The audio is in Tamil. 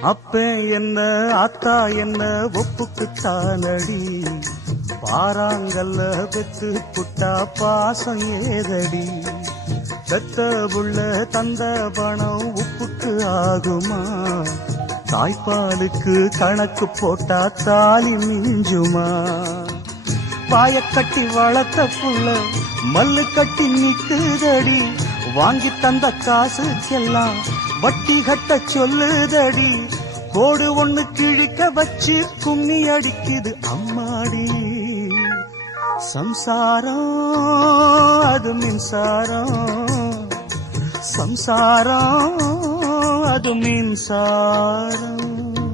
அப்ப என்ன ஆத்தா என்ன ஒப்புக்குத்தானடி, பாறாங்கல்ல பெத்து புட்டா பாசம் ஏதடி, பெத்த புள்ள தந்த பணம் உப்புக்கு ஆகுமா, தாய்ப்பாலுக்கு கணக்கு போட்டா தாலி மிஞ்சுமா, பாயக்கட்டி வளர்த்த புள்ள மல்லு கட்டி நிக்குதடி, வாங்கி தந்த காசுக்கெல்லாம் வட்டி கட்ட சொல்லுதடி, கோடு ஒண்ணு கிழிக்க வச்சு கும்மி அடிக்குது அம்மாடி, சம்சாரம் அது மின்சாரம், சம்சாரம் அது மின்சாரம்.